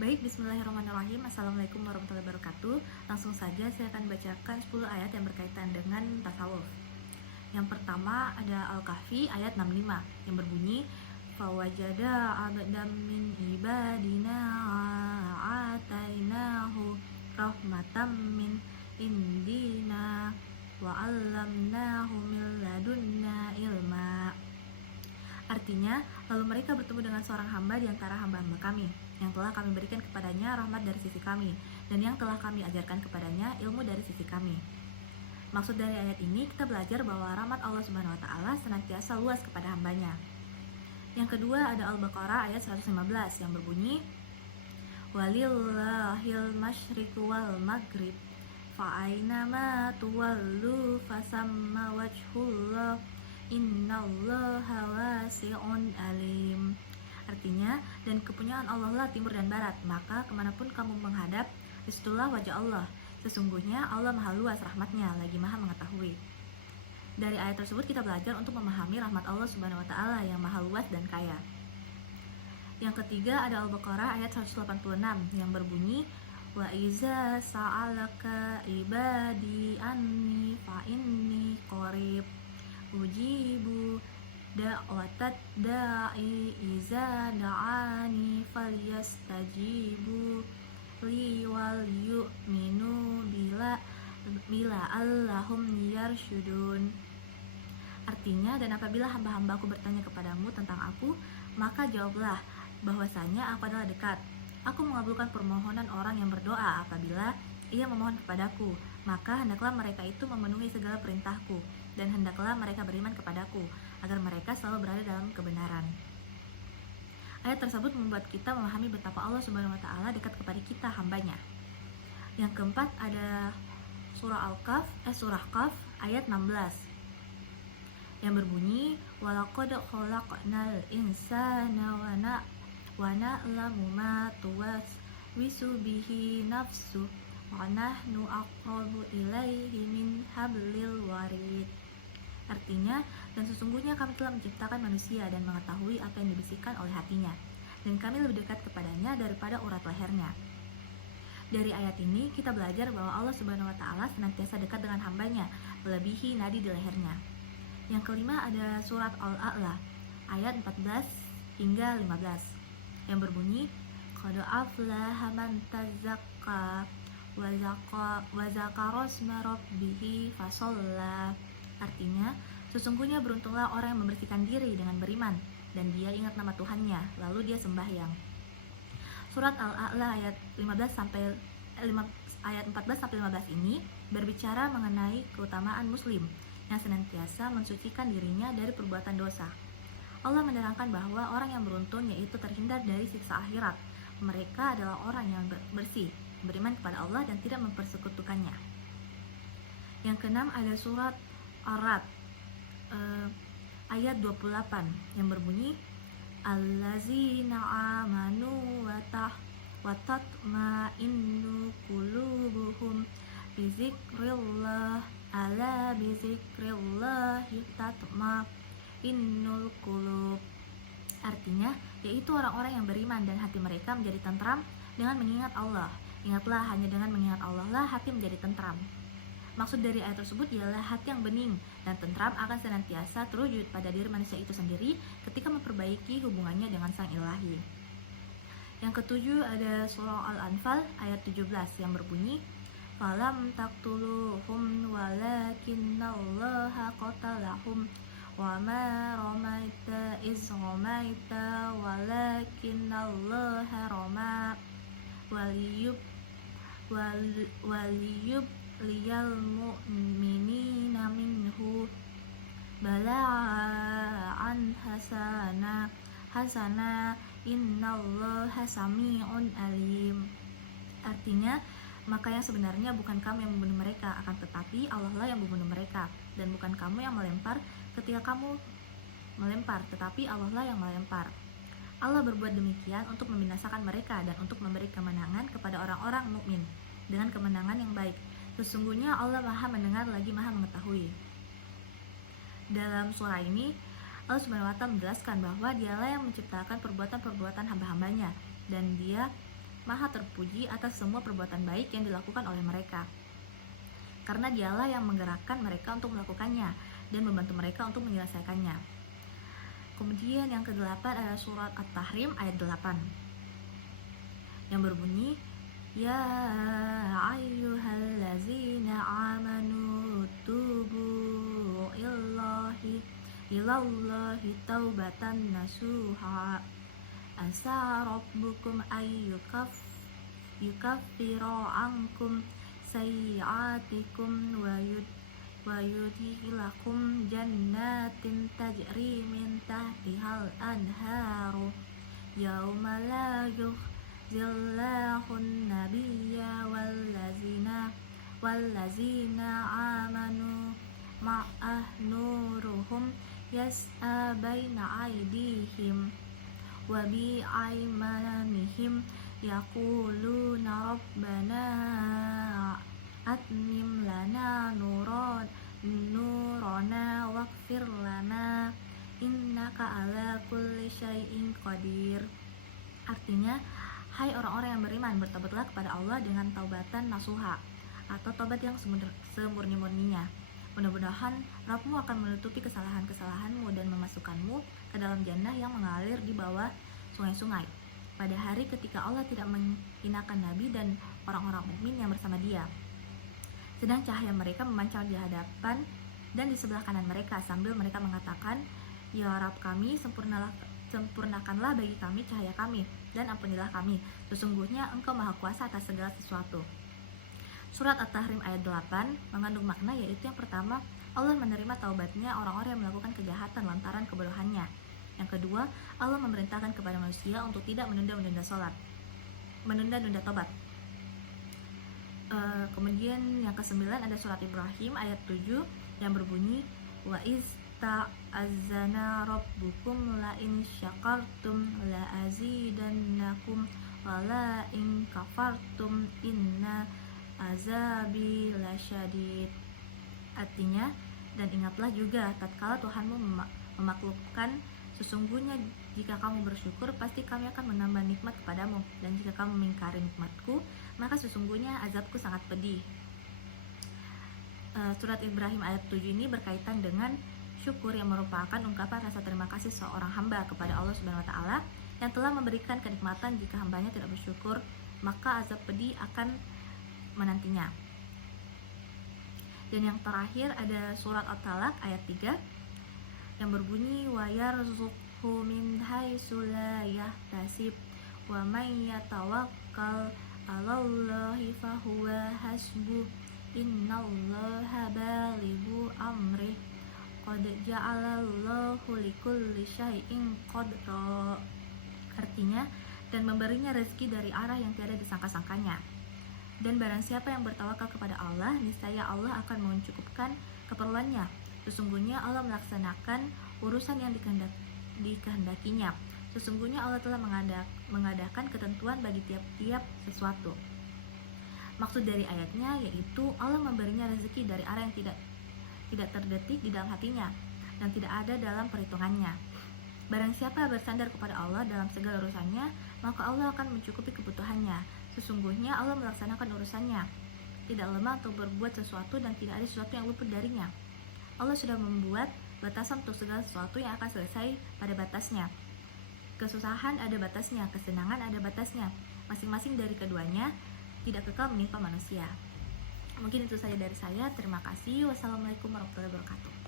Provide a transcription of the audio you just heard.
Baik, bismillahirrahmanirrahim. Assalamualaikum warahmatullahi wabarakatuh. Langsung saja saya akan bacakan 10 ayat yang berkaitan dengan tasawuf. Yang pertama ada Al-Kahfi ayat 65 yang berbunyi fawajada abdam min ibadina atainahu rahmatam min indina wa 'allamnahu min ladunna ilma. Artinya, lalu mereka bertemu dengan seorang hamba di antara hamba-hamba kami, yang telah kami berikan kepadanya rahmat dari sisi kami, dan yang telah kami ajarkan kepadanya ilmu dari sisi kami. Maksud dari ayat ini, kita belajar bahwa rahmat Allah Subhanahu wa Ta'ala senantiasa luas kepada hambanya. Yang kedua ada Al-Baqarah ayat 115 yang berbunyi walillahil masyriq wal maghrib fa'ainama tuwallu fasamma wajhullah innallaha wasi'un alim. Artinya, dan kepunyaan Allah lah timur dan barat, maka kemanapun kamu menghadap, disitulah wajah Allah. Sesungguhnya Allah maha luas rahmatnya, lagi maha mengetahui. Dari ayat tersebut kita belajar untuk memahami rahmat Allah Subhanahu wa Ta'ala yang maha luas dan kaya. Yang ketiga ada Al-Baqarah ayat 186 yang berbunyi wa iza sa'alaka ibadi anni fa inni qarib ujibu da'watat da'i iza da'ani falyastajibu li wal yu'minu bila allahum yarsyudun. Artinya, dan apabila hamba-hambaku bertanya kepadamu tentang aku, maka jawablah bahwasanya aku adalah dekat. Aku mengabulkan permohonan orang yang berdoa apabila ia memohon kepadaku, maka hendaklah mereka itu memenuhi segala perintahku, dan hendaklah mereka beriman kepadaku, agar mereka selalu berada dalam kebenaran. Ayat tersebut membuat kita memahami betapa Allah Subhanahu wa Ta'ala dekat kepada kita hambanya. Yang keempat ada surah Qaf ayat 16 yang berbunyi walaqad khalaqnal insana wa na'lamu ma tuwaswisu bihi nafsu wa nahnu aqrabu ilaihi min hablil warid. Artinya, dan sesungguhnya kami telah menciptakan manusia dan mengetahui apa yang dibisikkan oleh hatinya, dan kami lebih dekat kepadanya daripada urat lehernya. Dari ayat ini kita belajar bahwa Allah Subhanahu wa Ta'ala senantiasa dekat dengan hambanya, melebihi nadi di lehernya. Yang kelima ada surat Al-A'la ayat 14 hingga 15 yang berbunyi qad aflaha man tazakka wa zakara isma rabbih fasalla. Artinya, sesungguhnya beruntunglah orang yang membersihkan diri dengan beriman dan dia ingat nama Tuhannya lalu dia sembahyang. Surat Al-A'la ayat 14 sampai 15 ini berbicara mengenai keutamaan muslim yang senantiasa mensucikan dirinya dari perbuatan dosa. Allah menerangkan bahwa orang yang beruntung yaitu terhindar dari siksa akhirat. Mereka adalah orang yang bersih, beriman kepada Allah dan tidak mempersekutukannya. Yang keenam ada surat Ar-Ra'd ayat 28 yang berbunyi allazina amanu wa tatma'innu qulubuhum bizikrillah ala bizikrillahi tatma'innul qulub. Artinya, yaitu orang-orang yang beriman dan hati mereka menjadi tentram dengan mengingat Allah. Ingatlah, hanya dengan mengingat Allah lah hati menjadi tentram. Maksud dari ayat tersebut ialah hati yang bening dan tentram akan senantiasa terwujud pada diri manusia itu sendiri ketika memperbaiki hubungannya dengan Sang Ilahi. Yang ketujuh ada surah Al-Anfal ayat 17 yang berbunyi falam taqtuluhum walakinnallaha qatalahum wa ma ramaita iz ramaita walakinnallaha rama waliyub liyal mu'minina minhu bala'an hasana innallaha sami'un alim. Artinya, maka yang sebenarnya bukan kamu yang membunuh mereka, akan tetapi Allah lah yang membunuh mereka, dan bukan kamu yang melempar ketika kamu melempar, tetapi Allah lah yang melempar. Allah berbuat demikian untuk membinasakan mereka dan untuk memberi kemenangan kepada orang-orang mukmin dengan kemenangan yang baik. Sesungguhnya Allah maha mendengar lagi maha mengetahui. Dalam surah ini Allah Subhanahu wa Ta'ala menjelaskan bahwa dialah yang menciptakan perbuatan-perbuatan hamba-hambanya dan dia Maha terpuji atas semua perbuatan baik yang dilakukan oleh mereka. Karena dialah yang menggerakkan mereka untuk melakukannya dan membantu mereka untuk menyelesaikannya. Kemudian yang ke-8 adalah surat At-Tahrim ayat 8 yang berbunyi, Ya ayyuhallazina amanu tubu ilallahi taubatan nasuha asa rabbukum yukaffiru ankum sayyi'atikum wa yudkhilakum jannatin tajri min tahtihal anharu yauma la yukhzillahun nabiyya wallazina amanu ma'ah nuruhum yas'a baina aydihim wa bi aymanihim yaquluna rabbana atmim lana nurana waghfir lana innaka ala kulli syai'in qadir. Artinya, hai orang-orang yang beriman, bertobatlah kepada Allah dengan taubatan nasuha atau tobat yang semurni-murninya. Mudah-mudahan Rabbmu akan menutupi kesalahan-kesalahanmu dan memasukkanmu ke dalam jannah yang mengalir di bawah sungai-sungai pada hari ketika Allah tidak menghinakan Nabi dan orang-orang mukmin yang bersama dia, sedang cahaya mereka memancar di hadapan dan di sebelah kanan mereka sambil mereka mengatakan, Ya Rabb kami, sempurnakanlah bagi kami cahaya kami dan ampunilah kami, sesungguhnya Engkau maha kuasa atas segala sesuatu. Surat At-Tahrim ayat 8 mengandung makna, yaitu yang pertama, Allah menerima taubatnya orang-orang yang melakukan kejahatan lantaran kebodohannya. Yang kedua, Allah memerintahkan kepada manusia untuk tidak menunda-nunda tobat. Kemudian yang ke-9 ada surat Ibrahim ayat 7 yang berbunyi, Wa iz ta'azzana rabbukum la in syakartum la azidannakum wa la in kafartum inna azabi lasyadid. Artinya, dan ingatlah juga tatkala Tuhanmu memaklumkan, sesungguhnya jika kamu bersyukur pasti kami akan menambah nikmat kepadamu, dan jika kamu mengingkari nikmatku maka sesungguhnya azabku sangat pedih. Surat Ibrahim ayat 7 ini berkaitan dengan syukur yang merupakan ungkapan rasa terima kasih seorang hamba kepada Allah Subhanahu wa taala yang telah memberikan kenikmatan. Jika hambanya tidak bersyukur, maka azab pedih akan menantinya. Dan yang terakhir ada surat At-Talaq ayat 3 yang berbunyi, wa yarzuqhu min haitsu la yahtasib wa may yatawakkal 'alallahi fahuwa hasbuh innallaha balighu amrih qad ja'alallahu likulli syai'in qadra. Artinya, dan memberinya rezeki dari arah yang tiada disangka-sangkanya. Dan barang siapa yang bertawakal kepada Allah, niscaya Allah akan mencukupkan keperluannya. Sesungguhnya Allah melaksanakan urusan yang dikehendakinya. Sesungguhnya Allah telah mengadakan ketentuan bagi tiap-tiap sesuatu. Maksud dari ayatnya yaitu Allah memberinya rezeki dari arah yang tidak terdetik di dalam hatinya dan tidak ada dalam perhitungannya. Barang siapa bersandar kepada Allah dalam segala urusannya, maka Allah akan mencukupi kebutuhannya. Sesungguhnya Allah melaksanakan urusannya, tidak lemah untuk berbuat sesuatu dan tidak ada sesuatu yang luput darinya. Allah sudah membuat batasan untuk segala sesuatu yang akan selesai pada batasnya. Kesusahan ada batasnya, kesenangan ada batasnya. Masing-masing dari keduanya tidak kekal menimpa manusia. Mungkin itu saja dari saya. Terima kasih. Wassalamualaikum warahmatullahi wabarakatuh.